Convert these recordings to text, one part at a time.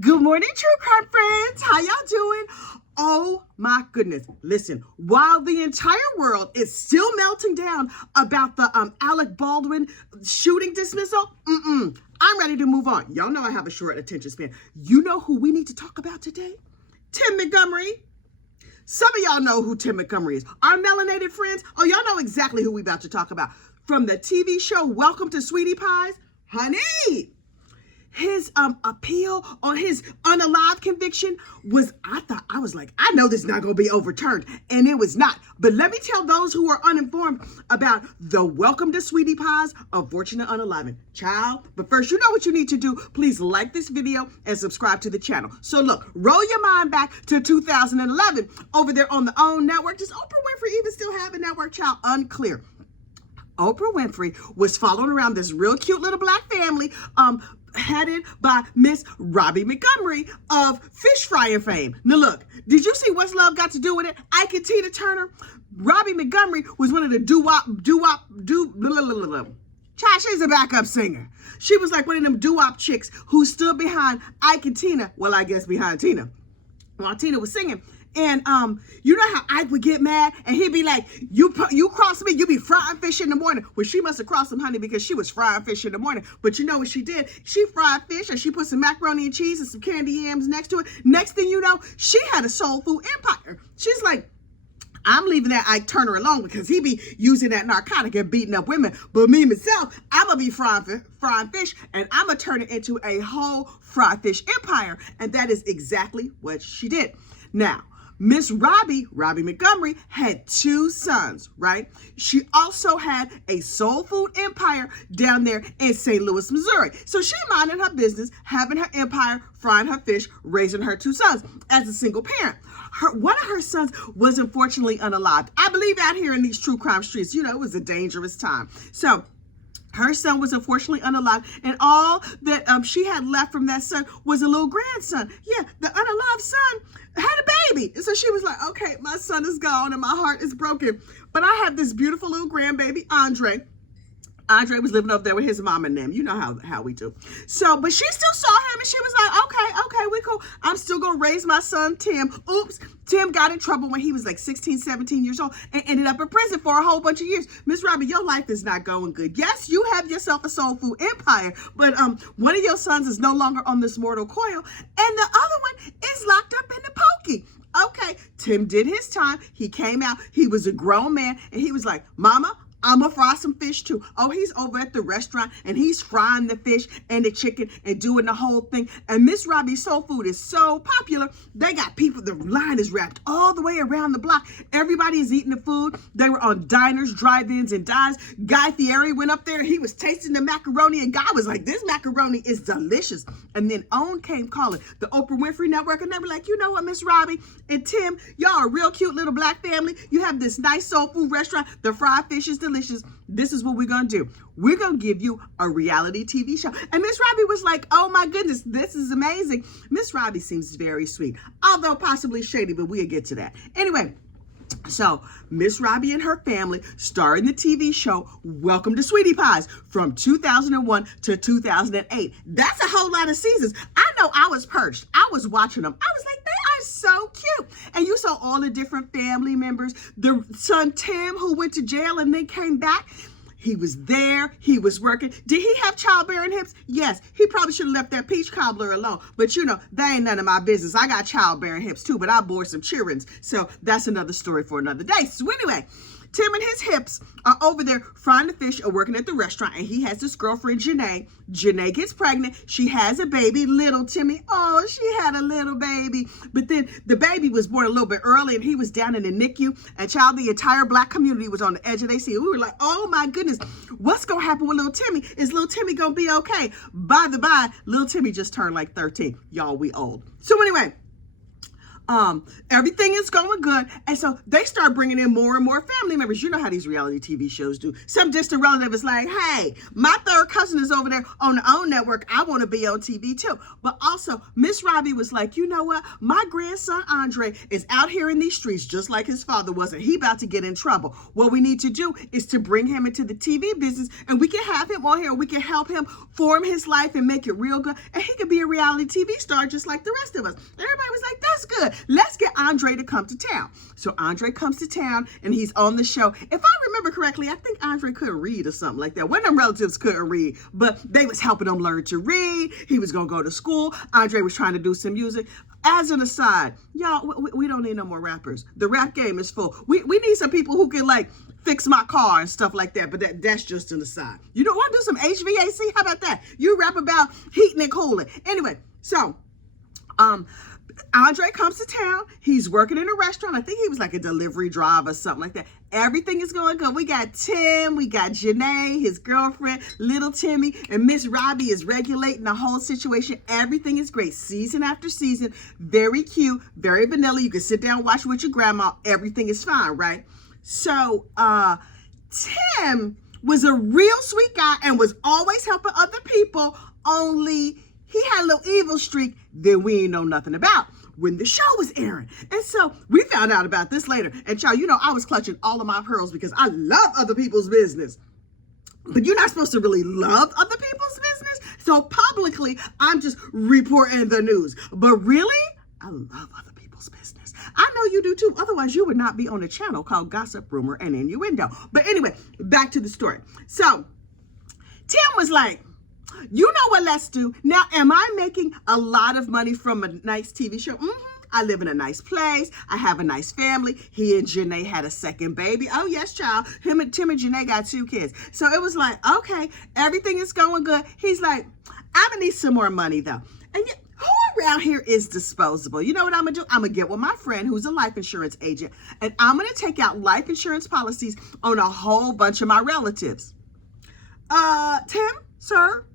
Good morning, true crime friends. How y'all doing? Oh my goodness. Listen, while the entire world is still melting down about the Alec Baldwin shooting dismissal, I'm ready to move on. Y'all know I have a short attention span. You know who we need to talk about today? Tim Montgomery. Some of y'all know who Tim Montgomery is. Our melanated friends, oh, y'all know exactly who we about to talk about. From the TV show Welcome to Sweetie Pies, honey. His appeal on his unalive conviction was, I was like, I know this is not going to be overturned. And it was not. But let me tell those who are uninformed about the Welcome to Sweetie Pies unfortunate unaliving. Child, but first, you know what you need to do. Please like this video and subscribe to the channel. So look, roll your mind back to 2011 over there on the OWN network. Does Oprah Winfrey even still have a network, child? Unclear. Oprah Winfrey was following around this real cute little black family, headed by Miss Robbie Montgomery of fish frying fame. Now look, did you see What's Love Got to Do with it? Ike and Tina Turner. Robbie Montgomery was one of the child, she's a backup singer. She was like one of them doo-wop chicks who stood behind Ike and Tina. Well, I guess behind Tina. While Tina was singing. And you know how Ike would get mad and he'd be like, you cross me, you be frying fish in the morning. Well, she must have crossed him, honey, because she was frying fish in the morning. But you know what she did? She fried fish and she put some macaroni and cheese and some candy yams next to it. Next thing you know, she had a soul food empire. She's like, I'm leaving that Ike Turner alone because he be using that narcotic and beating up women. But me, myself, I'm going to be frying fish and I'm going to turn it into a whole fried fish empire. And that is exactly what she did. Now, Miss Robbie Montgomery had two sons, right? She also had a soul food empire down there in St. Louis, Missouri. So she minded her business, having her empire, frying her fish, raising her two sons as a single parent. One of her sons was unfortunately unalived. I believe out here in these true crime streets, you know, it was a dangerous time. So her son was unfortunately unalived, and all that she had left from that son was a little grandson. Yeah, the unalived son had a baby. So she was like, okay, my son is gone and my heart is broken. But I have this beautiful little grandbaby, Andre. Andre was living over there with his mom and them. You know how we do. So, but she still saw him and she was like, okay, we cool. I'm still going to raise my son, Tim. Oops. Tim got in trouble when he was like 16, 17 years old and ended up in prison for a whole bunch of years. Miss Robbie, your life is not going good. Yes, you have yourself a soul food empire, but one of your sons is no longer on this mortal coil and the other one is locked up in the pokey. Okay, Tim did his time. He came out. He was a grown man and he was like, Mama, I'm gonna fry some fish too. Oh, he's over at the restaurant and he's frying the fish and the chicken and doing the whole thing. And Miss Robbie's soul food is so popular, they got people, the line is wrapped all the way around the block. Everybody is eating the food. They were on diners, drive-ins, and dives. Guy Fieri went up there, he was tasting the macaroni, and Guy was like, this macaroni is delicious. And then OWN came calling, the Oprah Winfrey Network, and they were like, you know what, Miss Robbie and Tim, y'all are a real cute little black family. You have this nice soul food restaurant. The fried fish is delicious. This is what we're going to do. We're going to give you a reality TV show. And Miss Robbie was like, oh my goodness, this is amazing. Miss Robbie seems very sweet, although possibly shady, but we'll get to that. Anyway, so Miss Robbie and her family star in the TV show Welcome to Sweetie Pies from 2001 to 2008. That's a whole lot of seasons. I know I was perched. I was watching them. I was like, they are so cute. And you saw all the different family members. The son Tim, who went to jail and then came back. He was there. He was working. Did he have childbearing hips? Yes. He probably should have left that peach cobbler alone. But you know, that ain't none of my business. I got childbearing hips too, but I bore some children's. So that's another story for another day. So anyway, Tim and his hips are over there frying the fish or working at the restaurant, and he has this girlfriend, Janae. Janae gets pregnant. She has a baby, little Timmy. Oh, she had a little baby. But then the baby was born a little bit early, and he was down in the NICU, and child, the entire black community was on the edge of their seat. We were like, oh my goodness, what's going to happen with little Timmy? Is little Timmy going to be okay? By the by, little Timmy just turned like 13. Y'all, we old. So anyway, Everything is going good. And so they start bringing in more and more family members. You know how these reality TV shows do. Some distant relative is like, hey, my third cousin is over there on the OWN network. I want to be on TV too. But also, Miss Robbie was like, you know what? My grandson, Andre, is out here in these streets just like his father was, and he about to get in trouble. What we need to do is to bring him into the TV business, and we can have him on here. We can help him form his life and make it real good. And he could be a reality TV star just like the rest of us. Everybody was like, that's good. Let's get Andre to come to town. So Andre comes to town and he's on the show. If I remember correctly, I think Andre couldn't read or something like that. One of them relatives couldn't read, but they was helping him learn to read. He was going to go to school. Andre was trying to do some music. As an aside, y'all, we don't need no more rappers. The rap game is full. We need some people who can like fix my car and stuff like that, but that's just an aside. You don't want to do some HVAC? How about that? You rap about heating and cooling. Anyway, so Andre comes to town. He's working in a restaurant. I think he was like a delivery driver or something like that. Everything is going good. We got Tim, we got Janae, his girlfriend, little Timmy, and Miss Robbie is regulating the whole situation. Everything is great. Season after season. Very cute, very vanilla. You can sit down and watch with your grandma. Everything is fine, right? So Tim was a real sweet guy and was always helping other people, only he had a little evil streak that we ain't know nothing about when the show was airing. And so we found out about this later. And child, you know, I was clutching all of my pearls because I love other people's business. But you're not supposed to really love other people's business. So publicly, I'm just reporting the news. But really, I love other people's business. I know you do too. Otherwise, you would not be on a channel called Gossip, Rumor, and Innuendo. But anyway, back to the story. So Tim was like, you know what, let's do. Now, am I making a lot of money from a nice TV show? I live in a nice place. I have a nice family. He and Janae had a second baby. Oh, yes, child. Tim and Janae got 2 kids. So it was like, okay, everything is going good. He's like, I'm going to need some more money, though. And who around here is disposable? You know what I'm going to do? I'm going to get with my friend who's a life insurance agent, and I'm going to take out life insurance policies on a whole bunch of my relatives. Tim, sir?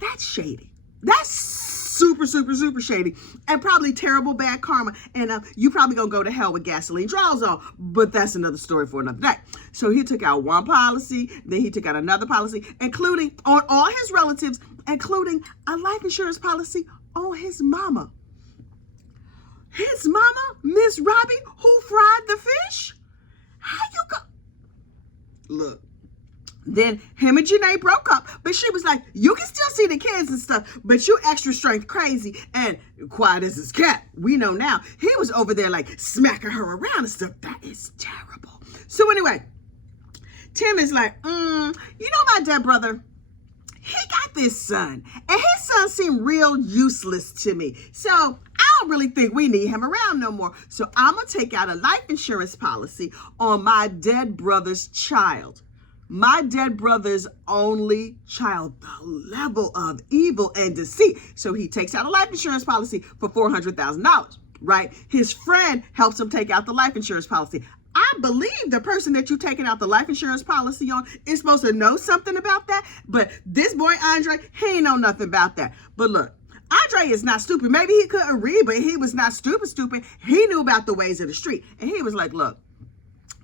That's shady. That's super, super, super shady, and probably terrible bad karma. And you probably gonna go to hell with gasoline draws on, but that's another story for another day. So he took out one policy, then he took out another policy, including on all his relatives, including a life insurance policy on his mama. His mama, Miss Robbie, who fried the fish? How you go? Look. Then him and Janae broke up, but she was like, you can still see the kids and stuff, but you extra strength crazy and quiet as his cat. We know now. He was over there like smacking her around and stuff. That is terrible. So anyway, Tim is like, you know my dead brother, he got this son, and his son seemed real useless to me. So I don't really think we need him around no more. So I'm going to take out a life insurance policy on my dead brother's child. My dead brother's only child, the level of evil and deceit. So he takes out a life insurance policy for $400,000, right? His friend helps him take out the life insurance policy. I believe the person that you're taking out the life insurance policy on is supposed to know something about that. But this boy, Andre, he ain't know nothing about that. But look, Andre is not stupid. Maybe he couldn't read, but he was not stupid. He knew about the ways of the street. And he was like, look,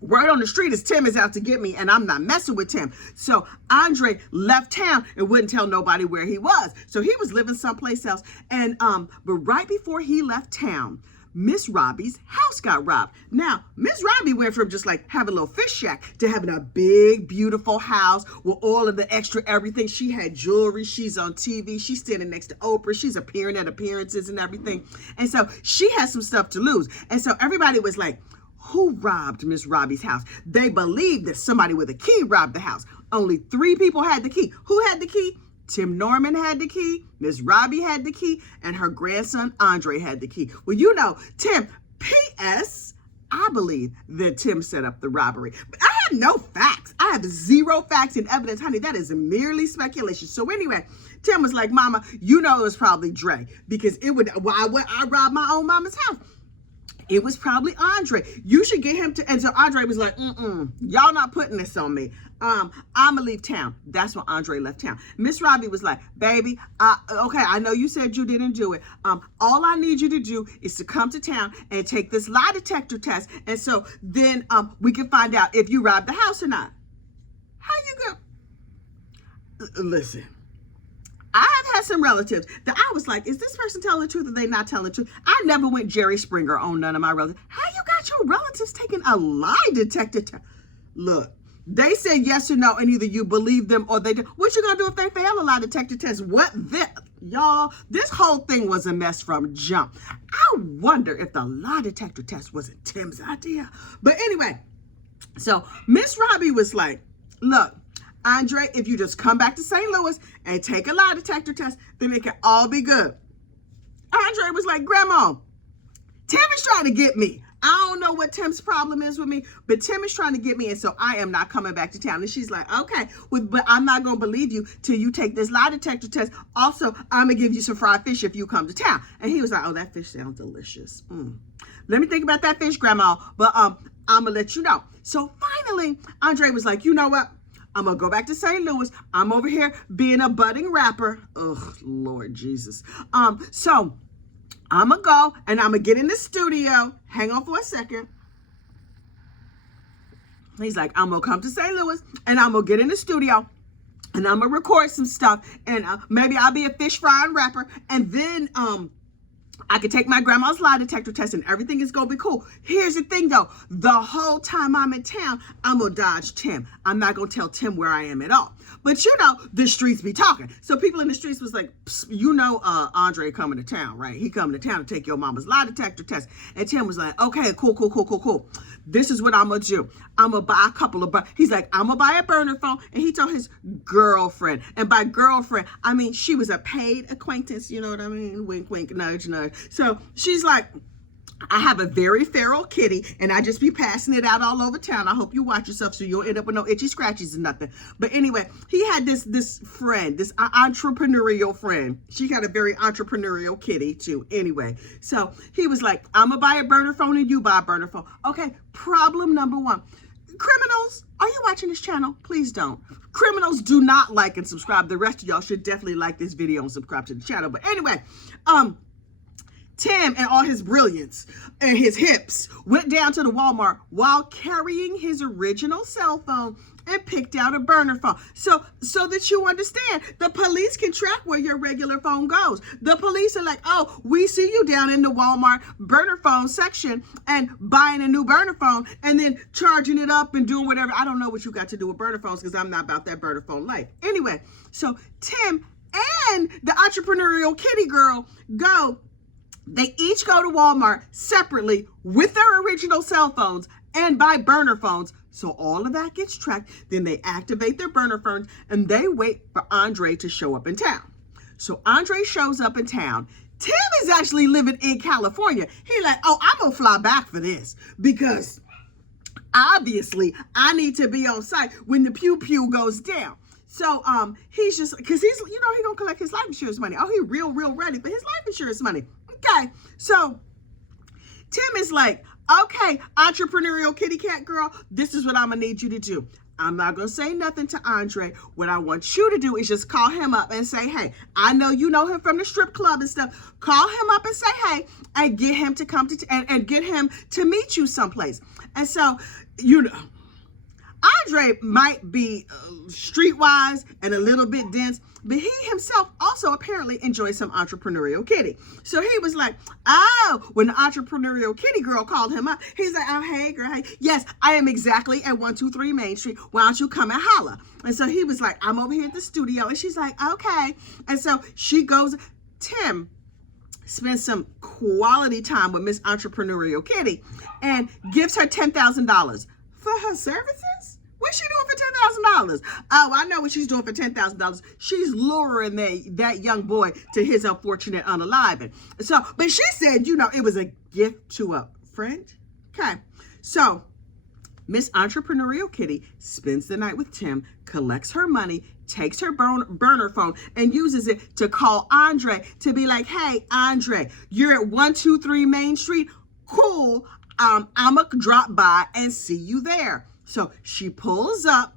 word on the street is Tim is out to get me, and I'm not messing with Tim. So Andre left town and wouldn't tell nobody where he was. So he was living someplace else. And but right before he left town, Miss Robbie's house got robbed. Now, Miss Robbie went from just like having a little fish shack to having a big, beautiful house with all of the extra everything. She had jewelry. She's on TV. She's standing next to Oprah. She's appearing at appearances and everything. And so she had some stuff to lose. And so everybody was like, who robbed Miss Robbie's house? They believed that somebody with a key robbed the house. Only 3 people had the key. Who had the key? Tim Norman had the key, Miss Robbie had the key, and her grandson Andre had the key. Well, you know, Tim, P.S., I believe that Tim set up the robbery. But I have no facts. I have 0 facts and evidence. Honey, that is merely speculation. So anyway, Tim was like, Mama, you know it was probably Dre, because it would, why would I rob my own mama's house? It was probably Andre. You should get him to, and so Andre was like, y'all not putting this on me. I'ma leave town. That's when Andre left town. Miss Robbie was like, baby, okay, I know you said you didn't do it. All I need you to do is to come to town and take this lie detector test. And so then we can find out if you robbed the house or not. How you go? Listen. I have had some relatives that I was like, is this person telling the truth or they not telling the truth? I never went Jerry Springer on none of my relatives. How you got your relatives taking a lie detector test? Look, they said yes or no, and either you believe them or they do. What you gonna do if they fail a lie detector test? What then? Y'all, this whole thing was a mess from jump. I wonder if the lie detector test wasn't Tim's idea. But anyway, so Miss Robbie was like, look, Andre, if you just come back to St. Louis and take a lie detector test, then it can all be good. Andre was like, Grandma, Tim is trying to get me. I don't know what Tim's problem is with me, but Tim is trying to get me, and so I am not coming back to town. And she's like, okay, but I'm not going to believe you till you take this lie detector test. Also, I'm going to give you some fried fish if you come to town. And he was like, oh, that fish sounds delicious. Let me think about that fish, Grandma, but I'm going to let you know. So finally, Andre was like, you know what? I'm going to go back to St. Louis. I'm over here being a budding rapper. Oh, Lord Jesus. So I'm going to go and I'm going to get in the studio. Hang on for a second. He's like, I'm going to come to St. Louis and I'm going to get in the studio and I'm going to record some stuff. And maybe I'll be a fish frying rapper. And then I could take my grandma's lie detector test and everything is going to be cool. Here's the thing, though. The whole time I'm in town, I'm going to dodge Tim. I'm not going to tell Tim where I am at all. But, you know, the streets be talking. So people in the streets was like, you know Andre coming to town, right? He coming to town to take your mama's lie detector test. And Tim was like, okay, cool. This is what I'm going to do. I'm going to buy a couple of, he's like, I'm going to buy a burner phone. And he told his girlfriend. And by girlfriend, I mean, she was a paid acquaintance. You know what I mean? Wink, wink, nudge, nudge. So she's like, I have a very feral kitty and I just be passing it out all over town. I hope you watch yourself so you'll end up with no itchy scratches and nothing. But anyway, he had this friend, this entrepreneurial friend. She had a very entrepreneurial kitty too. Anyway, so he was like, I'm going to buy a burner phone and you buy a burner phone. Okay, problem number one. Criminals, are you watching this channel? Please don't. Criminals do not like and subscribe. The rest of y'all should definitely like this video and subscribe to the channel. But anyway, Tim and all his brilliance and his hips went down to the Walmart while carrying his original cell phone and picked out a burner phone. So that you understand, the police can track where your regular phone goes. The police are like, oh, we see you down in the Walmart burner phone section and buying a new burner phone and then charging it up and doing whatever. I don't know what you got to do with burner phones because I'm not about that burner phone life. Anyway, so Tim and the entrepreneurial kitty girl they each go to Walmart separately with their original cell phones and buy burner phones. So all of that gets tracked. Then they activate their burner phones and they wait for Andre to show up in town. So Andre shows up in town. Tim is actually living in California. He's like, oh, I'm going to fly back for this because obviously I need to be on site when the pew pew goes down. So he's just, because he's, you know, he going to collect his life insurance money. Oh, he real ready for his life insurance money. Okay, so Tim is like, okay, entrepreneurial kitty cat girl, this is what I'm going to need you to do. I'm not going to say nothing to Andre. What I want you to do is just call him up and say, hey, I know you know him from the strip club and stuff. Call him up and say, hey, and get him to come to, and get him to meet you someplace. And so, you know, Andre might be streetwise and a little bit dense, but he himself also apparently enjoys some entrepreneurial kitty. So he was like, oh, when the entrepreneurial kitty girl called him up, he's like, oh, hey, girl, hey. Yes, I am exactly at 123 Main Street. Why don't you come and holla? And so he was like, I'm over here at the studio. And she's like, okay. And so she goes, Tim spends some quality time with Miss Entrepreneurial Kitty and gives her $10,000 for her services. What's she doing for $10,000? Oh, I know what she's doing for $10,000. She's luring that young boy to his unfortunate unaliving. So, but she said, you know, it was a gift to a friend. Okay. So Miss Entrepreneurial Kitty spends the night with Tim, collects her money, takes her burner phone and uses it to call Andre to be like, hey, Andre, you're at 123 Main Street. cool. I'ma drop by and see you there. So she pulls up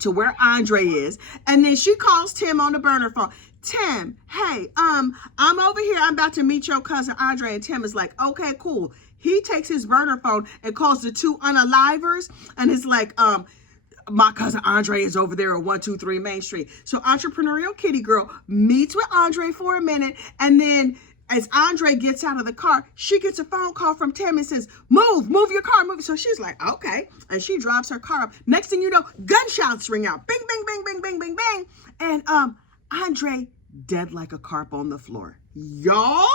to where Andre is, and then she calls Tim on the burner phone. Tim, hey, I'm over here. I'm about to meet your cousin Andre. And Tim is like, okay, cool. He takes his burner phone and calls the two unalivers, and it's like, my cousin Andre is over there at 123 Main Street. So entrepreneurial kitty girl meets with Andre for a minute, and then as Andre gets out of the car, she gets a phone call from Tim and says, move your car, move. So she's like, okay. And she drives her car up. Next thing you know, gunshots ring out. Bing, bing, bing, bing, bing, bing, bing. And Andre dead like a carp on the floor. Y'all?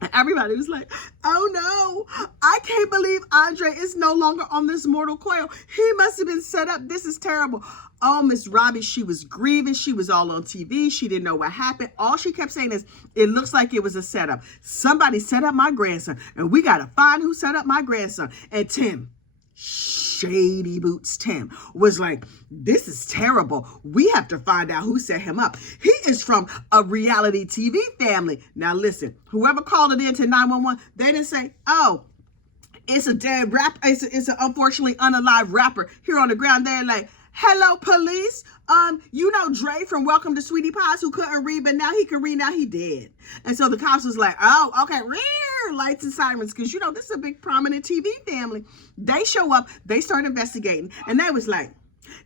And everybody was like, oh no, I can't believe Andre is no longer on this mortal coil. He must have been set up. This is terrible. Oh, Miss Robbie, she was grieving. She was all on TV. She didn't know what happened. All she kept saying is, it looks like it was a setup. Somebody set up my grandson, and we got to find who set up my grandson. And Tim, Shady Boots Tim, was like, this is terrible. We have to find out who set him up. He is from a reality TV family. Now listen, whoever called it into 911, they didn't say, oh, it's a dead rap. It's an unfortunately unalive rapper here on the ground. They're like, hello, police. You know Dre from Welcome to Sweetie Pies, who couldn't read, but now he can read. Now he dead. And so the cops was like, oh, okay, lights and sirens, because you know this is a big prominent TV family. They show up, they start investigating, and they was like,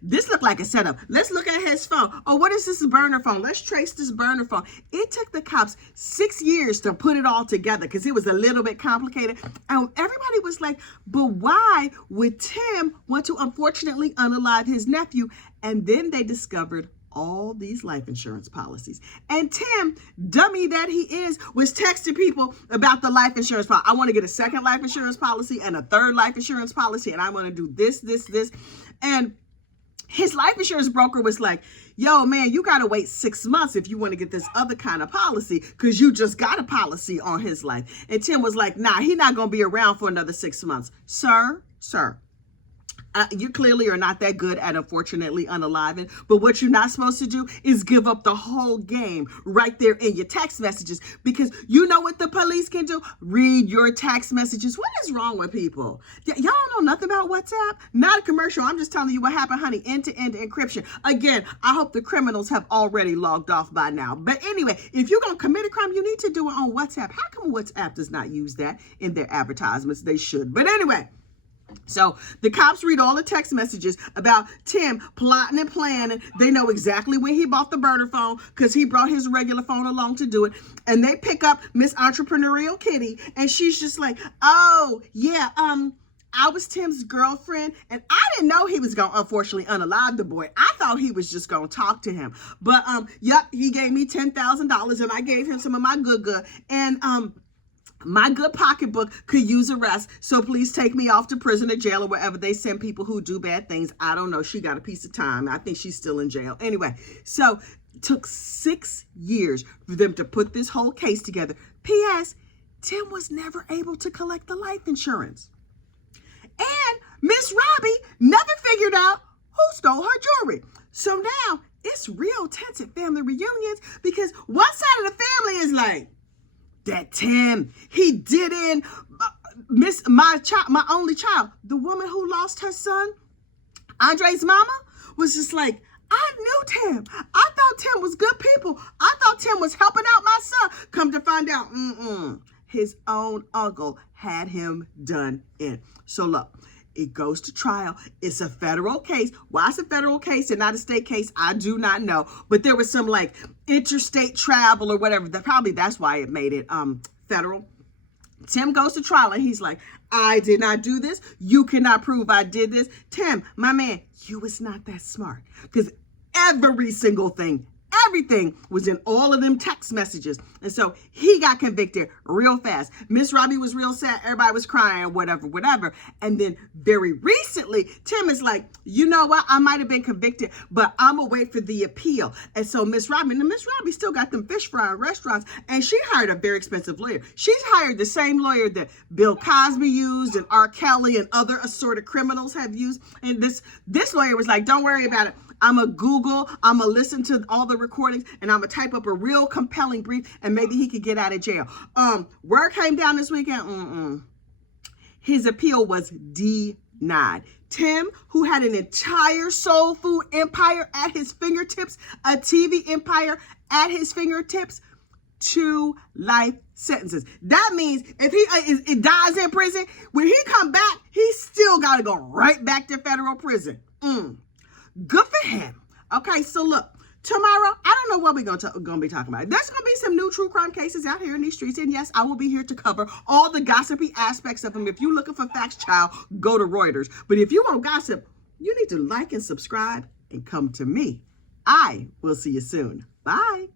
this looked like a setup. Let's look at his phone. Oh, what is this burner phone? Let's trace this burner phone. It took the cops 6 years to put it all together because it was a little bit complicated. And everybody was like, but why would Tim want to unfortunately unalive his nephew? And then they discovered all these life insurance policies. And Tim, dummy that he is, was texting people about the life insurance policy. I want to get a second life insurance policy and a third life insurance policy. And I want to do this. And his life insurance broker was like, yo, man, you got to wait 6 months if you want to get this other kind of policy because you just got a policy on his life. And Tim was like, nah, he's not going to be around for another 6 months. Sir, you clearly are not that good at unfortunately unaliving, but what you're not supposed to do is give up the whole game right there in your text messages, because you know what the police can do? Read your text messages. What is wrong with people? Y'all know nothing about WhatsApp? Not a commercial. I'm just telling you what happened, honey. End-to-end encryption. Again, I hope the criminals have already logged off by now. But anyway, if you're going to commit a crime, you need to do it on WhatsApp. How come WhatsApp does not use that in their advertisements? They should. But anyway, so the cops read all the text messages about Tim plotting and planning. They know exactly when he bought the burner phone because he brought his regular phone along to do it. And they pick up Miss Entrepreneurial Kitty, and she's just like, oh, yeah, I was Tim's girlfriend, and I didn't know he was going to unfortunately unalive the boy. I thought he was just going to talk to him. But, yep, he gave me $10,000, and I gave him some of my good. And, my good pocketbook could use a rest, so please take me off to prison or jail or wherever they send people who do bad things. I don't know. She got a piece of time. I think she's still in jail. Anyway, so it took 6 years for them to put this whole case together. P.S. Tim was never able to collect the life insurance. And Miss Robbie never figured out who stole her jewelry. So now it's real tense at family reunions because one side of the family is like, that Tim, he didn't miss my only child. The woman who lost her son, Andre's mama, was just like, I knew Tim. I thought Tim was good people. I thought Tim was helping out my son. Come to find out, his own uncle had him done in. So look, it goes to trial. It's a federal case. Why it's a federal case and not a state case, I do not know. But there was some like interstate travel or whatever. That's why it made it federal. Tim goes to trial and he's like, I did not do this. You cannot prove I did this. Tim, my man, you was not that smart because every single thing, everything was in all of them text messages. And so he got convicted real fast. Miss Robbie was real sad. Everybody was crying, whatever. And then very recently, Tim is like, you know what? I might have been convicted, but I'm going to wait for the appeal. And so Miss Robbie still got them fish frying restaurants, and she hired a very expensive lawyer. She's hired the same lawyer that Bill Cosby used and R. Kelly and other assorted criminals have used. And this lawyer was like, don't worry about it. I'm going to Google, I'm going to listen to all the recordings, and I'm going to type up a real compelling brief, and maybe he could get out of jail. Word came down this weekend. His appeal was denied. Tim, who had an entire soul food empire at his fingertips, a TV empire at his fingertips, 2 life sentences. That means if he dies in prison, when he come back, he still got to go right back to federal prison. Good for him. Okay, so look, tomorrow, I don't know what we're going to be talking about. There's going to be some new true crime cases out here in these streets. And yes, I will be here to cover all the gossipy aspects of them. If you're looking for facts, child, go to Reuters. But if you want gossip, you need to like and subscribe and come to me. I will see you soon. Bye.